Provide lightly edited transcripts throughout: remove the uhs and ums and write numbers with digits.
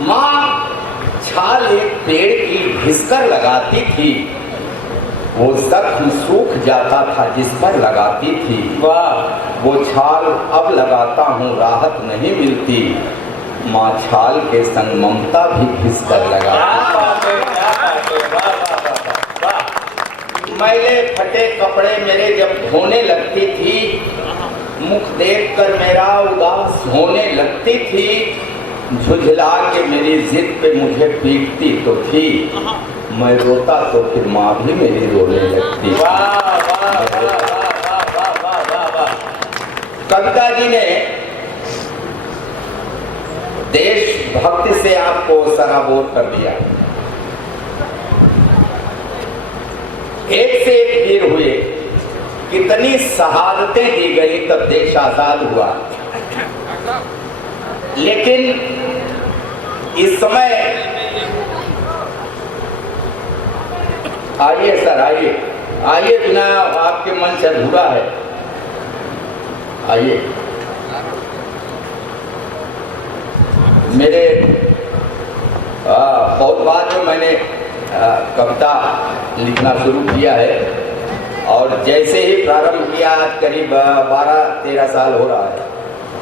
माँ छाल एक पेड़ की घिसकर लगाती थी, वो जख्म सूख जाता था जिस पर लगाती थी। वाह! वो छाल अब लगाता हूँ राहत नहीं मिलती, माँ छाल के संग ममता भी घिसकर लगाती। मैले फटे कपड़े मेरे जब धोने लगती थी, मुख देखकर मेरा उदास होने लगती थी, झुझला के मेरी जिद पे मुझे पीटती तो थी, मैं रोता तो फिर माँ भी मेरी रोने लगती। वाह वाह वाह वाह वाह वाह वाह वाह। कविता जी ने देशभक्ति से आपको सराबोर कर दिया। एक से एक वीर हुए, कितनी शहादतें दी गई तब देश आजाद हुआ। लेकिन इस समय आइए सर, आइए आइए, बिना आपके मन से अधूरा है, आइए। मेरे बहुत बाद में मैंने कविता लिखना शुरू किया है, और जैसे ही प्रारंभ किया करीब 12-13 साल हो रहा है,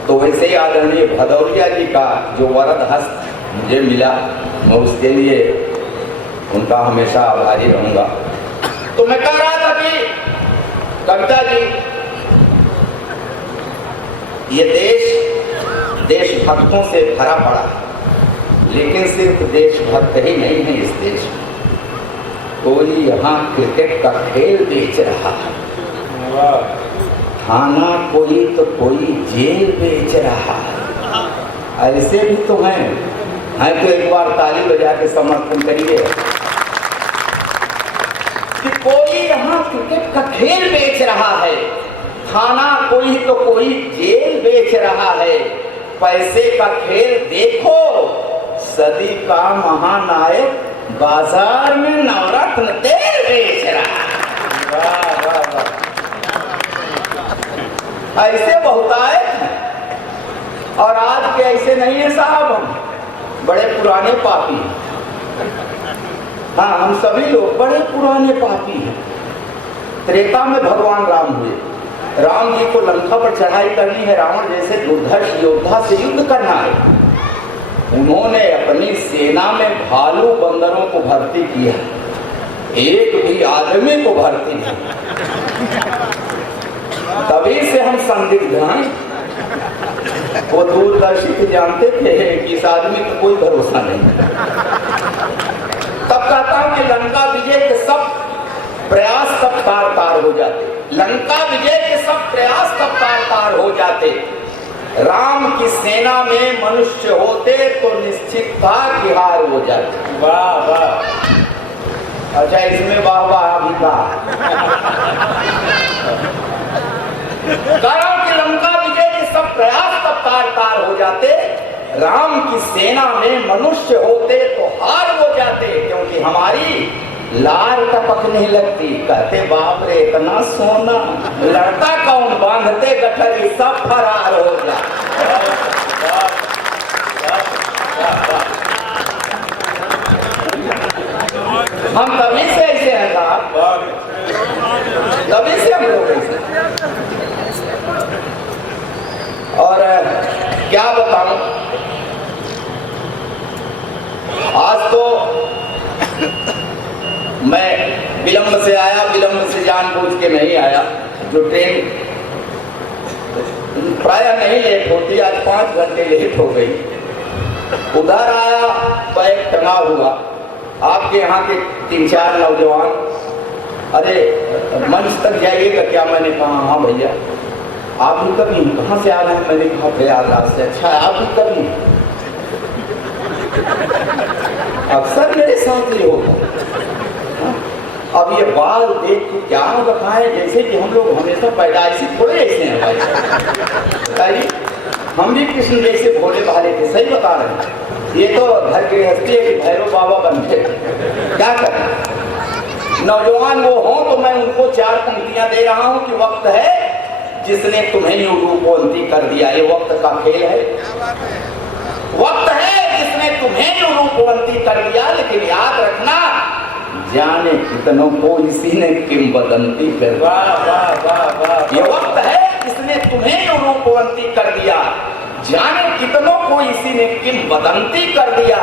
तो वैसे ही आदरणीय भदौरिया जी का जो वरद हस्त मुझे मिला, मैं उसके लिए उनका हमेशा आभारी रहूंगा। तो मैं कह रहा था कि कविता जी, ये देश देशभक्तों से भरा पड़ा, लेकिन सिर्फ देशभक्त ही नहीं है इस देश में, कोई यहाँ क्रिकेट का खेल बेच रहा है, खाना कोई तो कोई जेल बेच रहा है। ऐसे भी तो हैं तो एक बार ताली बजा के समर्थन करिए कि कोई यहाँ क्रिकेट का खेल बेच रहा है, खाना कोई तो कोई जेल बेच रहा है, पैसे का खेल देखो, सदी का महानायक बाजार में नवरत्न तेल बेच रहा है। वाह वाह वाह। ऐसे बहुतायत हैं, और आज के ऐसे नहीं है साहब, हम बड़े पुराने पापी हैं। हाँ, हम सभी लोग बड़े पुराने पापी हैं। त्रेता में भगवान राम हुए, राम जी को लंका पर चढ़ाई करनी है, रावण जैसे दुर्धर्ष योद्धा से युद्ध करना है। उन्होंने अपनी सेना में भालू बंदरों को भर्ती किया, एक भी आदमी को भर्ती नहीं। तभी से हम संदिग्ध हैं। वो दूरदर्शी जानते थे कि इस आदमी का कोई भरोसा नहीं। तब कहता हूं कि लंका विजय के सब प्रयास तब तार हो जाते, लंका विजय के सब प्रयास तब तार हो जाते। राम की सेना में मनुष्य होते तो निश्चित था कि हार हो जाते। वाह वाह। अच्छा, इसमें वाह वाह भी कहा। कारण कि लंका विजय के सब प्रयास तब तार हो जाते, राम की सेना में मनुष्य होते तो हार हो जाते, क्योंकि हमारी लार टपक नहीं लगती। कहते बाप रे इतना सोना, लड़ता कौन, बांधते गठरी सब फरार हो जाते। हम तभी से ऐसे हैं साहब, तभी से हम लोग ऐसे। और क्या बताऊं, आज तो मैं विलंब से आया, विलंब से जानबूझ के नहीं आया। जो ट्रेन प्रायः नहीं लेट होती, आज 5 घंटे लेट हो गई। उधर आया, बैग टंगा हुआ, आपके यहाँ के 3-4 नौजवान, अरे मंच तक जाइएगा क्या? मैंने कहा हाँ भैया। आप भी कभी? कहाँ से आ रहे हैं? मैंने कहा प्रयागराज से। अच्छा, आप भी कभी? अक्सर मेरे साथ ये होता। अब ये बाल देख के क्या बताएं, जैसे कि हम लोग हमेशा पैदाइशी थोड़े ऐसे हैं भाई। हम भी कृष्ण जैसे भोले भाले थे, सही बता रहे हैं। ये तो घर गृहस्थी है कि भैरव बाबा बन गए, क्या करें। नौजवान वो हों तो मैं उनको 4 पंक्तियां दे रहा हूं कि वक्त है जिसने तुम्हें यूं रूपवंती कर दिया। ये वक्त का खेल है, वक्त है जिसने तुम्हें जो रूपवंती कर दिया, लेकिन याद रखना जाने कितनों को इसी ने किंवदंती कर दिया। ये वक्त है इसने तुम्हें जो रूपवंती कर दिया, जाने कितनों को इसी ने किंवदंती कर दिया।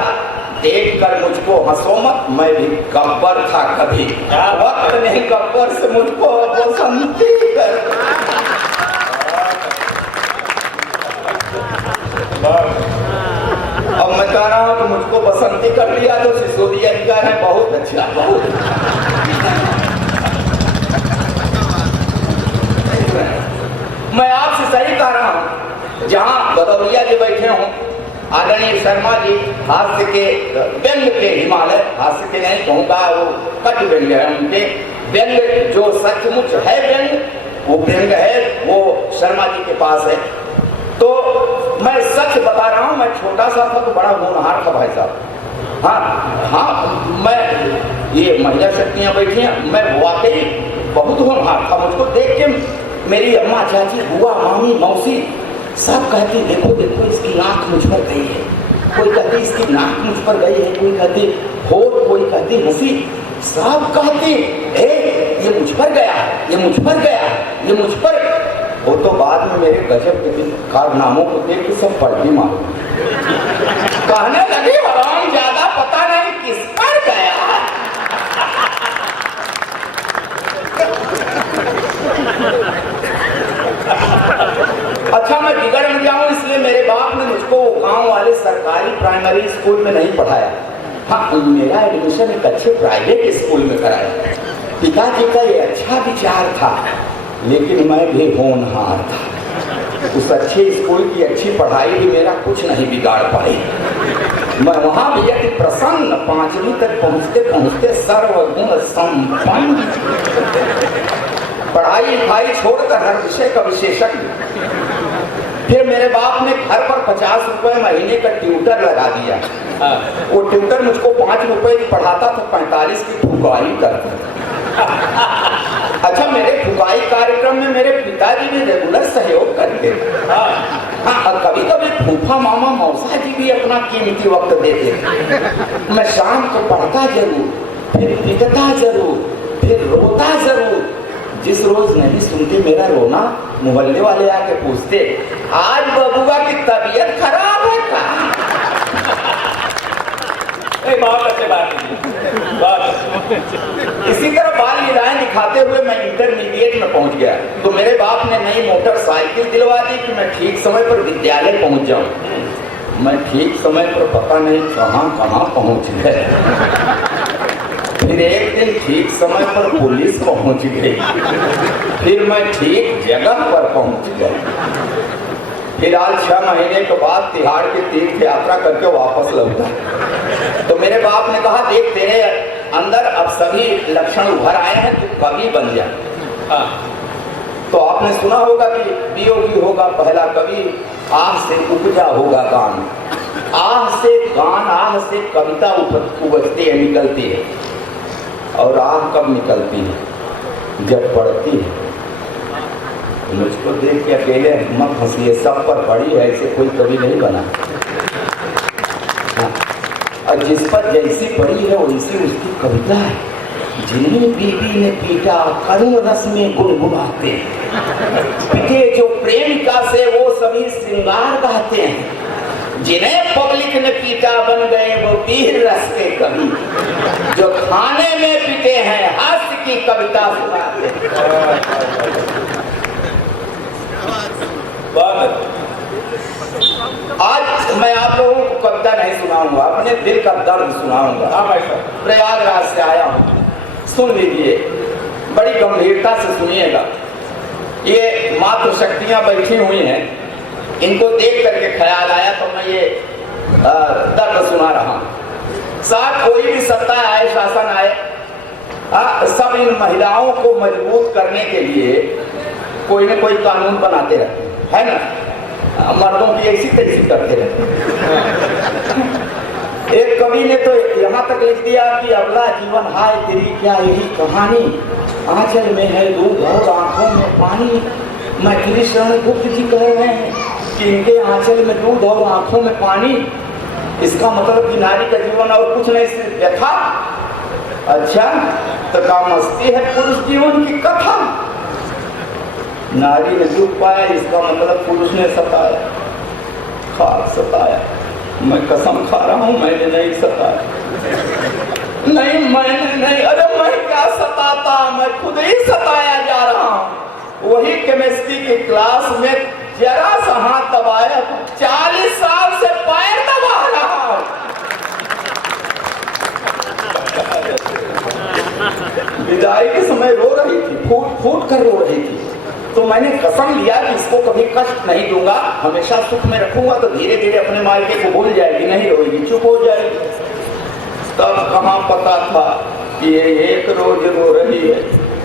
देखकर मुझको हंसो मत, मैं भी गब्बर था कभी, वक्त ने गब्बर से मुझको बसंती कर दिया। अब मैं कह रहा हूँ कि मुझको बसंती कर लिया, तो सिसोदिया जी कह रहे हैं बहुत अच्छा, बहुत मैं आपसे सही कह रहा हूँ। जहाँ भदौरिया जी बैठे हों, आदरणीय शर्मा जी हास्य के व्यंग के हिमालय, हास्य के नहीं कहूँगा, वो कट व्यंग है उनके। व्यंग जो सचमुच है व्यंग, वो व्यंग है, वो शर्मा जी के पास है। तो मैं सच बता रहा हूँ, मैं छोटा सा था तो बड़ा होनहार था भाई साहब। हाँ, मैं ये महिला शक्तियाँ बैठी हैं, मैं वाकई बहुत होनहार था। मुझको देख के मेरी अम्मा, चाची, बुआ, मामी, मौसी सब कहती देखो देखो इसकी नाक मुझ पर गई है, कोई कहती इसकी नाक मुझ पर गई है, कोई कहती होठ, कोई कहती हंसी, सब कहती ये मुझ पर गया, ये मुझ पर गया, ये मुझ पर। वो तो बाद में मेरे गजब के कारनामों को देख के सब पलटी मार कहने लगी हराम ज्यादा पता नहीं किस पर गया। अच्छा, मैं बिगड़ न जाऊं इसलिए मेरे बाप ने मुझको गांव वाले सरकारी प्राइमरी स्कूल में नहीं पढ़ाया। हाँ, मेरा एडमिशन एक अच्छे प्राइवेट स्कूल में कराया। पिताजी का ये अच्छा विचार था, लेकिन मैं भी होनहार था। उस अच्छे स्कूल की अच्छी पढ़ाई भी मेरा कुछ नहीं बिगाड़ पाई। मैं वहां भी अति प्रसन्न, 5वीं तक पहुंचते पहुंचते सर्वगुण संपन्न, पढ़ाई लिखाई छोड़कर हर विषय का विशेषज्ञ। फिर मेरे बाप ने घर पर 50 रुपए महीने का ट्यूटर लगा दिया। वो ट्यूटर मुझको 5 रुपए की पढ़ाता तो 45 की फुकाई करता था। अच्छा, मेरे फुकाई कार्यक्रम में मेरे पिताजी भी रेगुलर सहयोग करते थे। हाँ, कभी कभी फूफा, मामा, मौसा जी भी अपना कीमती वक्त देते थे। मैं शाम को पढ़ता जरूर, फिर पिटता जरूर, फिर रोता जरूर। जिस रोज नहीं सुनते मेरा रोना, मोहल्ले वाले आके पूछते आज बबुआ की तबीयत खराब है क्या? बहुत अच्छे बात। इसी तरह बाल लीलाएं दिखाते हुए मैं इंटरमीडिएट में पहुंच गया। तो मेरे बाप ने नई मोटरसाइकिल दिलवा दी कि मैं ठीक समय पर विद्यालय पहुंच जाऊं। मैं ठीक समय पर पता नहीं कहां पहुंच गया। फिर एक दिन ठीक समय पर पुलिस पहुंच गई, फिर मैं ठीक जगह पर पहुंच गया। फिर आज 6 महीने के बाद तिहाड़ की तीर्थ यात्रा करके वापस लौटा। तो मेरे बाप ने कहा देख, तेरे अंदर अब सभी लक्षण उभर आए हैं, तू कवि बन जा। तो आपने सुना होगा कि वियोगी होगा पहला कवि, आह से उपजा होगा गान। आह से गान, आह से कविता उपजती है, निकलती है। और आह कब निकलती है? जब पढ़ती है। मुझको देख के अकेले मत हंसिए, सब पर पड़ी है, ऐसे कोई कवि नहीं बना। और जिस पर जैसी पड़ी है वैसी उसकी कविता है। जिन्हें बीबी ने पीटा करुण रस में गुनगुनाते, पिटे जो प्रेमिका से वो सभी श्रृंगार गाते हैं। जिन्हें पब्लिक ने पीटा बन गए वो वीर रस के कवि, जो खाने में पीटे हैं हास्य की कविता सुनाते। आज मैं आप लोगों को कविता नहीं सुनाऊंगा, अपने दिल का दर्द सुनाऊंगा। प्रयागराज से आया हूँ, सुन लीजिए, बड़ी गंभीरता से सुनिएगा। ये मातृ शक्तियां बैठी हुई हैं, इनको देख करके ख्याल आया तो मैं ये दर्द सुना रहा हूँ। साथ कोई भी सत्ता आए, शासन आए, सब इन महिलाओं को मजबूत करने के लिए कोई न कोई कानून बनाते रहते हैं, है ना। मर्दों की ऐसी तैसी करते रहते हैं। एक कवि ने तो यहाँ तक लिख दिया कि अबला जीवन हाय तेरी क्या यही कहानी, आंचल में है दूध और आंखों में पानी। मैथिली शरण गुप्त जी कह रहे हैं कि इनके आंचल में दूध और आंखों में पानी। इसका मतलब कि नारी का जीवन और कुछ नहीं, सिर्फ व्यथा। अच्छा, तो का मस्ती है पुरुष जीवन की कथा। नारी ने दुख पाया, इसका मतलब पुरुष ने सताया, सताया। मैं कसम खा रहा हूं, मैंने नहीं सताया, नहीं मैंने नहीं। अरे मैं क्या सताता, मैं खुद ही सताया जा रहा हूं। वही केमिस्ट्री की क्लास में जरा सा हाथ दबाया, 40 साल से पैर दबा रहा हूं। विदाई के समय रो रही थी, फूट फूट कर रो रही थी। तो मैंने कसम लिया कि इसको कभी कष्ट नहीं दूंगा, हमेशा सुख में रखूंगा, तो धीरे धीरे अपने मायके को भूल जाएगी, नहीं रोएगी, चुप हो जाएगी। तब कहाँ पता था कि ये एक रोज रो रही है,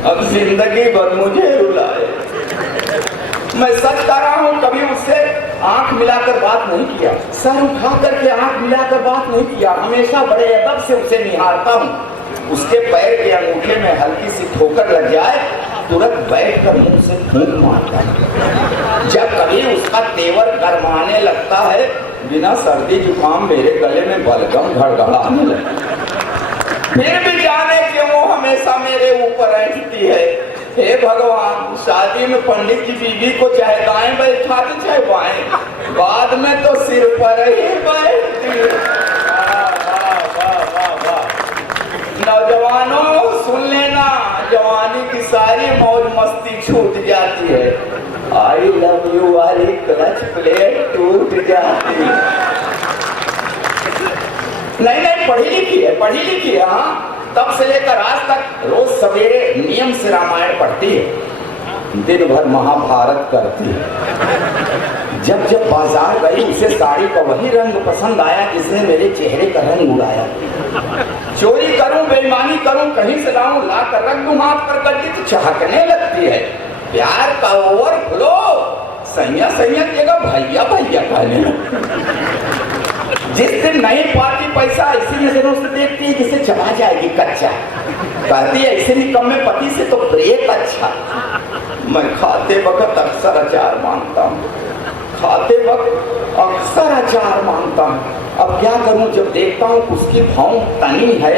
अब जिंदगी भर मुझे रुलाए। मैं सच कह रहा हूँ, कभी उससे आंख मिलाकर बात नहीं किया, सर उठा करके आंख मिलाकर बात नहीं किया, हमेशा बड़े अदब से उसे निहारता हूँ। उसके पैर के अंगूठे में हल्की सी ठोकर लग जाए, तुरंत बैठ कर मुंह से फूंक मारता है। जब कभी उसका तेवर गरमाने लगता है, बिना सर्दी जुकाम मेरे गले में बलगम घड़घड़ाने लगता, फिर भी जाने क्यों वो हमेशा मेरे ऊपर रहती है। हे भगवान, शादी में पंडित की बीवी को चाहे दाएं बैठाती चाहे बाएं, बाद में तो सिर पर ही बैठती। नौजवानों सुन लेना, जवानी की सारी मौज मस्ती छूट जाती है। आई लव यू वाली क्लच प्लेट टूट जाती है। नहीं नहीं, पढ़ी लिखी है, पढ़ी लिखी है। हाँ, तब से लेकर आज तक रोज सवेरे नियम से रामायण पढ़ती है, दिन भर महाभारत करती है। जब जब बाजार गई, उसे साड़ी का वही रंग पसंद आया जिसने मेरे चेहरे का रंग उड़ाया। चोरी करूं, बेईमानी करूं, कहीं से लाऊं, ला कर रख दूं हाथ पर गड्डी, तो चहकने लगती है। प्यार का ओवरफ्लो, सैया सैया देगा, भैया भैया कहने। जिस दिन नहीं पाती पैसा, इसी नजरों से देखती है जिसे चबा जाएगी कच्चा। कहती है ऐसे निकम्मे पति से तो ब्रेक अच्छा। मैं खाते वक्त अक्सर अचार मांगता हूँ, खाते वक्त अक्सर अचार मांगता हूँ। अब क्या करूं, जब देखता हूं उसकी भाव तनी है,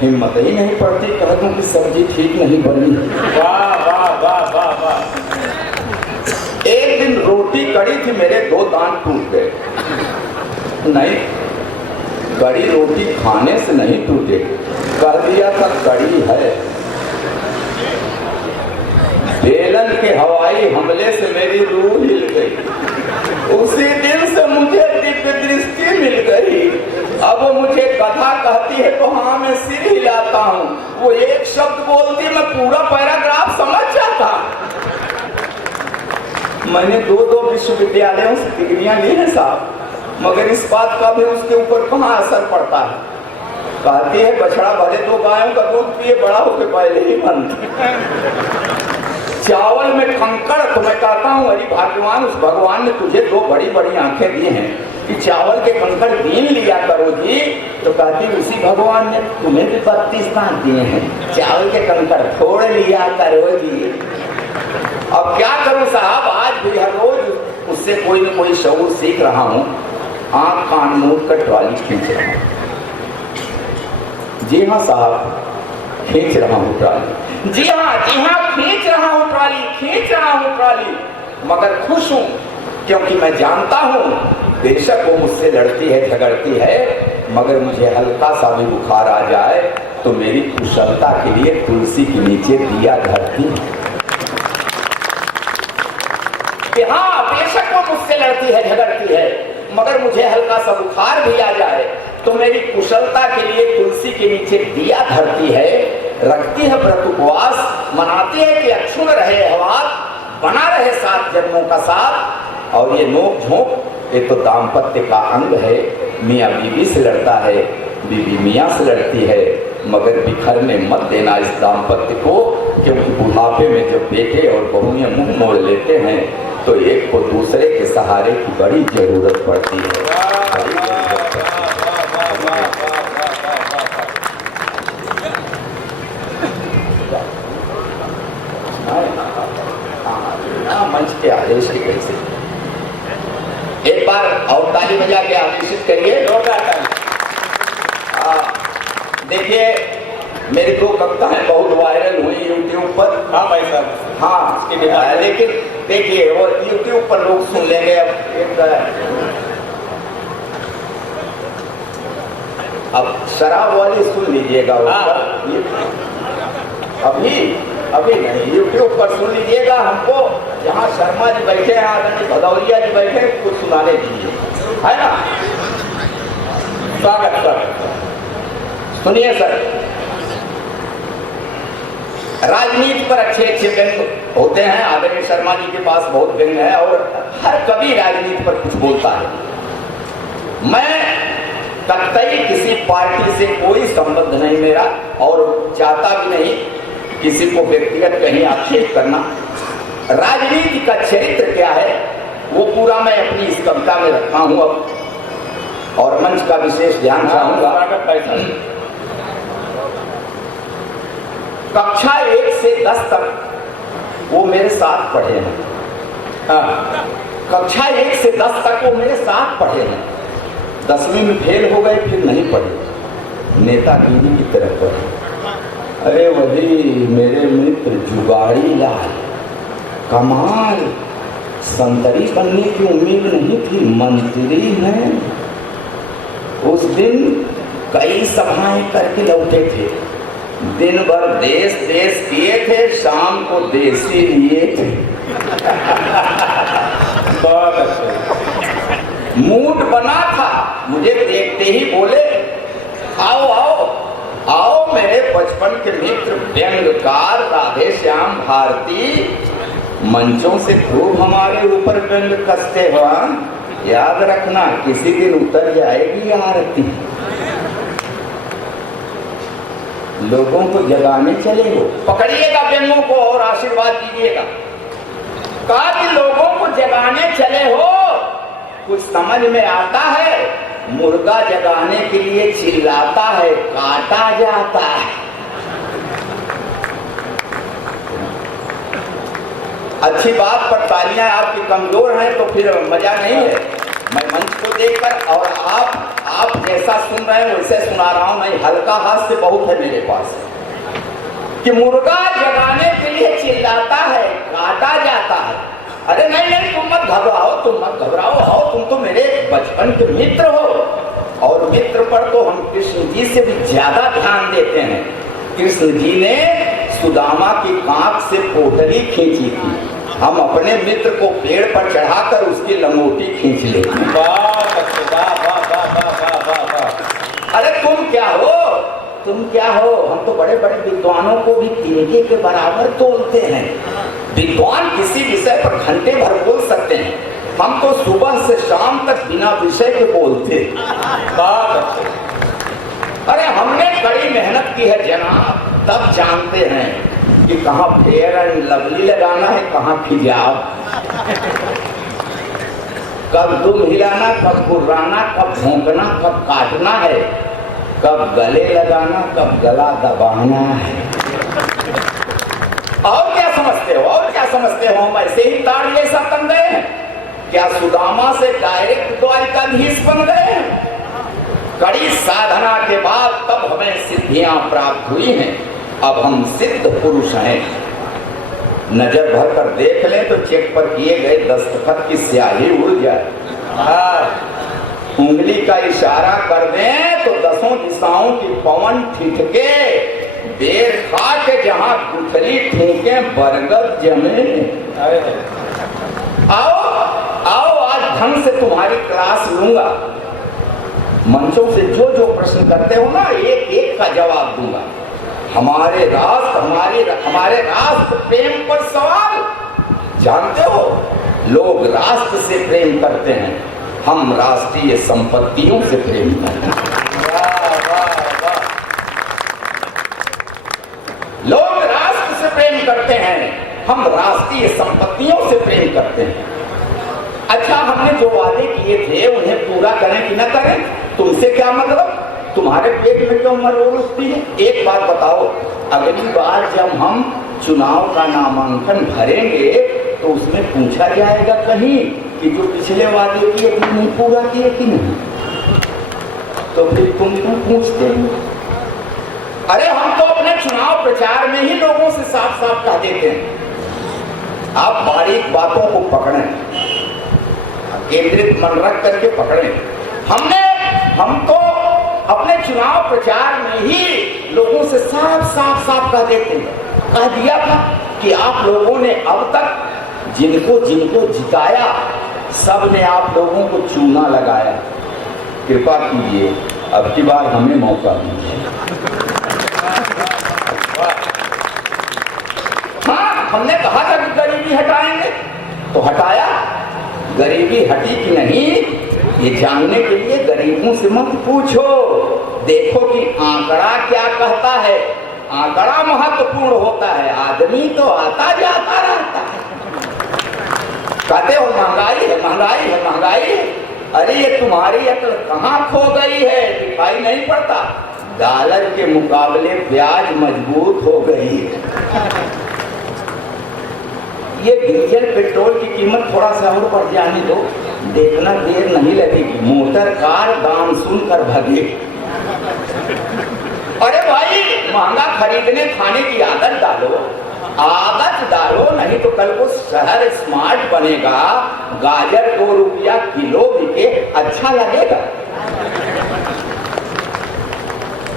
हिम्मत ही नहीं पड़ती, कह दूं कि सब्जी ठीक नहीं बनी। वाह वाह वाह वाह वाह। एक दिन रोटी कड़ी थी, मेरे 2 दांत टूट गए। नहीं, कड़ी रोटी खाने से नहीं टूटे, कह दिया था कड़ी है। बेलन के हवाई हमले से मेरी रूह हिल गई। उसी दिन से मुझे दिव्य दृष्टि मिल गई। अब वो मुझे कथा कहती है तो हाँ, मैं सिर हिलाता हूँ। वो एक शब्द बोलती, मैं पूरा पैराग्राफ समझ जाता। मैंने 2 विश्वविद्यालयों से डिग्रियां ली हैं साहब, मगर इस बात का भी उसके ऊपर कहाँ असर पड़ता है। कहती है बछड़ा भले 2 गायों का दूध पिए, बड़ा होकर पहले ही बंद। चावल में कंकड़, तो मैं कहता हूँ अरे भाग्यवान, उस भगवान ने तुझे 2 बड़ी बड़ी आंखें दी हैं कि चावल के कंकड़ बीन लिया करोगी। तो कहती उसी भगवान ने तुम्हें भी 32 दांत दिए हैं, चावल के कंकड़ फोड़ लिया करोगी। अब क्या करूं साहब, आज भी हर रोज उससे कोई न कोई शऊर सीख रहा हूं। आंख कान मूंद कर ट्रॉली खींच रहा हूं। जी हाँ साहब, खींच रहा हूँ ट्रॉली। जी हाँ खींच रहा हूँ ट्रॉली, खींच रहा हूँ ट्रॉली, मगर खुश हूँ क्योंकि मैं जानता हूँ बेशक वो मुझसे लड़ती है, झगड़ती है, मगर मुझे हल्का सा भी बुखार आ जाए तो मेरी कुशलता के लिए तुलसी के नीचे दिया धरती है। हाँ, बेशक वो मुझसे लड़ती है, झगड़ती है, मगर मुझे हल्का सा बुखार भी आ जाए तो मेरी कुशलता के लिए तुलसी के नीचे दिया धरती है, रखती है व्रत उपवास, मनाती है कि अक्षुण रहे हवास, बना रहे 7 जन्मों का साथ। और ये नोक झोंक एक तो दाम्पत्य का अंग है। मियाँ बीवी से लड़ता है, बीवी मियाँ से लड़ती है, मगर बिखरने मत देना इस दाम्पत्य को, क्योंकि बुढ़ापे में जब बेटे और बहुएं मुंह मोड़ लेते हैं तो एक को दूसरे के सहारे की बड़ी जरूरत पड़ती है। मंच के आदेश की कैसे एक बार और ताली बजा के आदेशित करिए। देखिए मेरी 2 कविताएं बहुत वायरल हुई यूट्यूब पर। हाँ भाई साहब, हाँ, लेकिन देखिए वो यूट्यूब पर लोग सुन लेंगे। अब शराब वाली सुन लीजिएगा, अभी नहीं, यूट्यूब पर सुन लीजिएगा। हमको जहाँ शर्मा जी बैठे हैं, आदरणीय भदौरिया जी बैठे हैं, कुछ सुनाने दीजिए, है ना। स्वागत सर, सुनिए सर। राजनीति पर अच्छे अच्छे व्यंग होते हैं, आदरणीय शर्मा जी के पास बहुत व्यंग है और हर कवि राजनीति पर कुछ बोलता है। मैं कतई किसी पार्टी से कोई संबंध नहीं मेरा, और चाहता भी नहीं किसी को व्यक्तिगत कहीं आक्षेप करना। राजनीति का चरित्र क्या है वो पूरा मैं अपनी इस कविता में रखा हूं अब, और मंच का विशेष ध्यान चाहूंगा। कक्षा 1 से 10 तक वो मेरे साथ पढ़े हैं। कक्षा 1 से 10 तक वो मेरे साथ पढ़े हैं। 10वीं में फेल हो गए, फिर नहीं पढ़े, नेतागिरी की तरफ पढ़े। अरे वही मेरे मित्र जुगाड़ी लाल, कमाल, संतरी बनने की उम्मीद नहीं थी, मंत्री हैं। उस दिन कई सभाएं करके लौटे थे, दिन भर देश देश किए थे, शाम को देसी लिए थे। बहुत अच्छे। मूड बना था, मुझे देखते ही बोले आओ आओ आओ मेरे बचपन के मित्र व्यंगकार राधे श्याम भारती, मंचों से खूब हमारे ऊपर व्यंग कसते हो। याद रखना किसी दिन उतर जाएगी आरती। लोगों को जगाने चले हो, पकड़िएगा व्यंगों को और आशीर्वाद दीजिएगा। कहा कि लोगों को जगाने चले हो, कुछ समझ में आता है? मुर्गा जगाने के लिए चिल्लाता है, काटा जाता है। अच्छी बात पर तालियां आपकी कमजोर हैं तो फिर मजा नहीं है। मैं मंच को देखकर और आप जैसा सुन रहे हैं वैसे सुना रहा हूं। मैं हल्का हाथ से बहुत है मेरे पास कि मुर्गा जगाने के लिए चिल्लाता है, काटा जाता है। अरे नहीं नहीं, तुम मत घबराओ, आओ, तुम तो मेरे बचपन के मित्र हो, और मित्र पर तो हम कृष्ण जी से भी ज्यादा ध्यान देते हैं। कृष्ण जी ने सुदामा की कांख से पोटली खींची थी, हम अपने मित्र को पेड़ पर चढ़ाकर उसकी लंगोटी खींच लेते हैं। अरे तुम क्या हो, हम तो बड़े बड़े विद्वानों को भी तिनके के बराबर तोलते हैं। विद्वान किसी विषय पर घंटे भर बोल सकते हैं, हम तो सुबह से शाम तक बिना विषय के बोलते। अरे हमने कड़ी मेहनत की है जनाब, तब जानते हैं कि कहाँ फेयर एंड लवली लगाना है, कहाँ खिजाव, कब दुम हिलाना, कब गुर्राना, कब भौंकना, कब काटना है, कब गले लगाना, कब गला दबाना है। और क्या समझते हो हम ऐसे ही ताड़ जैसा बन गए हैं? क्या सुदामा से डायरेक्ट द्वारिकाधीश बन गए हैं? कड़ी साधना के बाद तब हमें सिद्धियां प्राप्त हुई हैं, अब हम सिद्ध पुरुष हैं। नजर भर कर देख लें तो चेक पर किए गए दस्तखत की स्याही उड़ जाए। उंगली का इशारा कर दें तो 10 दिशाओं की पवन ठिठके, बेर खा के जहां गुठली ठूके बरगद जमे। आओ आज ढंग से तुम्हारी क्लास लूंगा। मंचों से जो जो प्रश्न करते हो ना, एक एक का जवाब दूंगा। हमारे राष्ट्र प्रेम पर सवाल, जानते हो लोग राष्ट्र से प्रेम करते हैं, हम राष्ट्रीय संपत्तियों से प्रेम करते हैं। लोग राष्ट्र से प्रेम करते हैं, हम राष्ट्रीय संपत्तियों से प्रेम करते हैं। अच्छा, हमने जो वादे किए थे उन्हें पूरा करें कि न करें, तुमसे क्या मतलब? तुम्हारे पेट में क्यों मरोड़ उठती है? एक बात बताओ, अगली बार जब हम चुनाव का नामांकन भरेंगे तो उसमें पूछा जाएगा कहीं कि जो पिछले वादे किए तुमने पूरा किए कि नहीं? तो फिर तुम क्यों पूछते हो? अरे हम तो अपने चुनाव प्रचार में ही लोगों से साफ साफ कह देते हैं, आप बारीक बातों को पकड़ें, केंद्रित मन रख करके पकड़ें। हम तो अपने चुनाव प्रचार में ही लोगों से साफ कह देते हैं। कह दिया था कि आप लोगों ने अब तक जिनको जिनको जिताया सब ने आप लोगों को चूना लगाया, कृपा कीजिए अब की बार हमें मौका दीजिए। हाँ, हमने कहा था कि गरीबी हटाएंगे तो हटाया, गरीबी हटी कि नहीं ये जानने के लिए गरीबों से मत पूछो, देखो कि आंकड़ा क्या कहता है। आंकड़ा महत्वपूर्ण होता है, आदमी तो आता जाता रहता है। कहते हो महंगाई है महंगाई है महंगाई है, अरे ये तुम्हारी अकल कहाँ खो गई है, दिखाई नहीं पड़ता। डॉलर के मुकाबले प्याज मजबूत हो गई है। ये डीजल पेट्रोल की कीमत थोड़ा सा और बढ़ जाने दो, देखना देर नहीं लगेगी, मोटर कार दाम सुनकर भागे। अरे भाई महंगा खरीदने खाने की आदत डालो, नहीं तो कल को शहर स्मार्ट बनेगा, गाजर 2 रुपया किलो बिके, अच्छा लगेगा।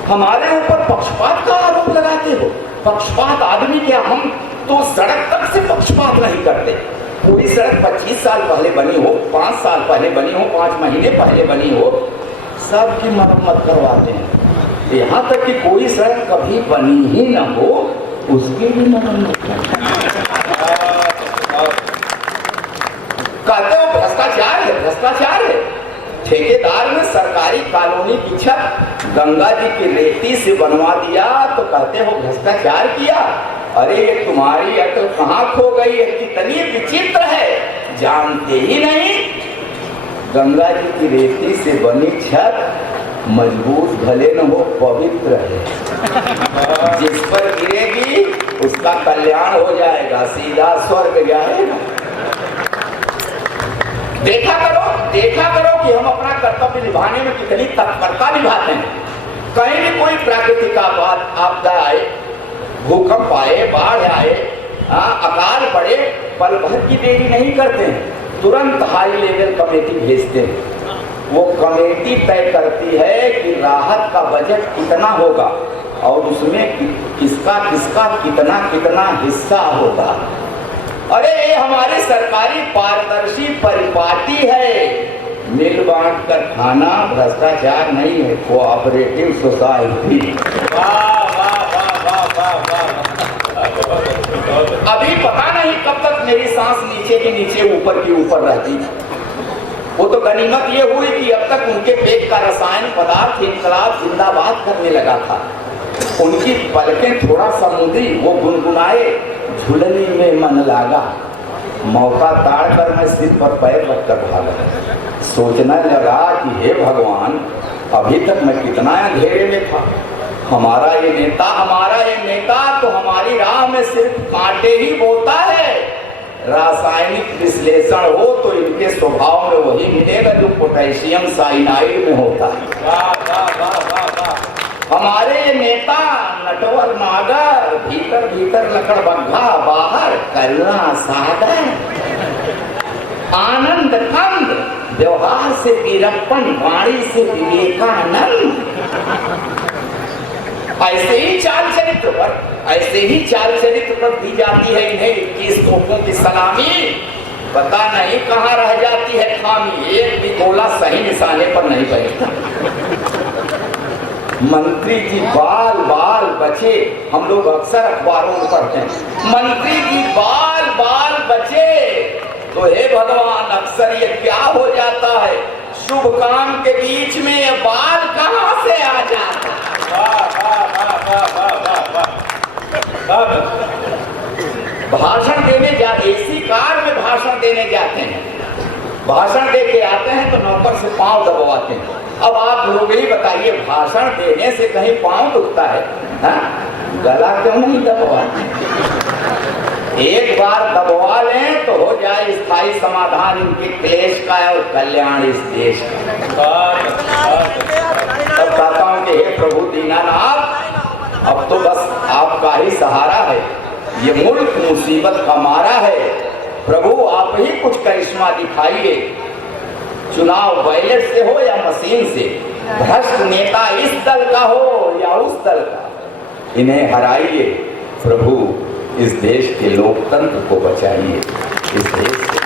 हमारे ऊपर पक्षपात का आरोप लगाते हो। पक्षपात आदमी क्या, हम तो सड़क तक से पक्षपात नहीं करते। पूरी सड़क 25 साल पहले बनी हो, 5 साल पहले बनी हो, 5 महीने पहले बनी हो, सबकी मरम्मत करवाते हैं। यहाँ तक कि कोई सड़क कभी बनी ही ना हो उसकी भी मरम्मत कहते हो भ्रष्टाचार है। ठेकेदार ने सरकारी कॉलोनी की छत गंगा जी की रेती से बनवा दिया तो कहते हो भ्रष्टाचार किया। अरे ये तुम्हारी अकल कहाँ खो गई है, कितनी विचित्र है, जानते ही नहीं। गंगा जी की रेती से बनी छत मजबूत भले न हो, पवित्र है। जिस पर गिरेगी उसका कल्याण हो जाएगा, सीधा स्वर्ग जाएगा। देखा करो कि हम अपना कर्तव्य निभाने में कितनी तत्परता निभाते हैं। कहीं भी कोई प्राकृतिक आपदा आए, भूकंप आए, बाढ़ आए, अकाल पड़े, पल भर की देरी नहीं करते हैं, तुरंत हाई लेवल कमेटी भेजते हैं। वो कमेटी तय करती है कि राहत का बजट कितना होगा और उसमें किसका कितना हिस्सा होगा। अरे ये हमारी सरकारी पारदर्शी परिपाटी है, मिल बांट कर खाना भ्रष्टाचार नहीं है, कोऑपरेटिव सोसाइटी। अभी पता नहीं कब तक मेरी सांस नीचे की नीचे ऊपर की ऊपर रहती है। वो तो गनीमत ये हुई कि अब तक उनके पेट का रसायन पदार्थ इनकलाब जिंदाबाद करने लगा था। उनकी पलकें थोड़ा समुद्री, वो गुनगुनाए झुलने में मन लागा, मौका ताड़ कर मैं सिर पर पैर रखकर भागा। सोचने लगा कि हे भगवान, अभी तक मैं कितना अंधेरे में था। हमारा ये नेता तो हमारी राह में सिर्फ कांटे ही बोता है। रासायनिक विश्लेषण हो तो इनके स्वभाव में वही मिलेगा जो पोटेशियम साइनाइड में होता है। हमारे नेता नटवर नागर, भीतर लकड़बग्घा, बाहर करुणा सागर, आनंद कंद, व्यवहार से वीरप्पन, वाणी से विवेकानंद। ऐसे ही चाल चरित्र पर दी जाती है इन्हें 21 तोपों की सलामी। पता नहीं कहाँ रह जाती है खामी, एक भी गोला सही निशाने पर नहीं बैठता। मंत्री जी बाल बचे, हम लोग अक्सर अखबारों में पढ़ते हैं, मंत्री जी बाल बचे। तो हे भगवान, अक्सर ये क्या हो जाता है, शुभ काम के बीच में ये बाल कहाँ से आ जाता है। भाषण देने एसी कार में भाषण देने जाते हैं, भाषण दे के आते हैं तो नौकर से पांव दबाते हैं। अब आप लोग ही बताइए, भाषण देने से कहीं पांव दुखता है? गला क्यों नहीं दबाते? एक बार दबवा लें तो हो जाए स्थायी समाधान इनके क्लेश का और कल्याण इस देश का। तब कहता हूं कि हे प्रभु दीनानाथ, सहारा है, ये मुल्क मुसीबत का मारा है। प्रभु आप ही कुछ करिश्मा दिखाइए, चुनाव बैलेट से हो या मशीन से, भ्रष्ट नेता इस दल का हो या उस दल का, इन्हें हराइए। प्रभु इस देश के लोकतंत्र को बचाइए, इस देश से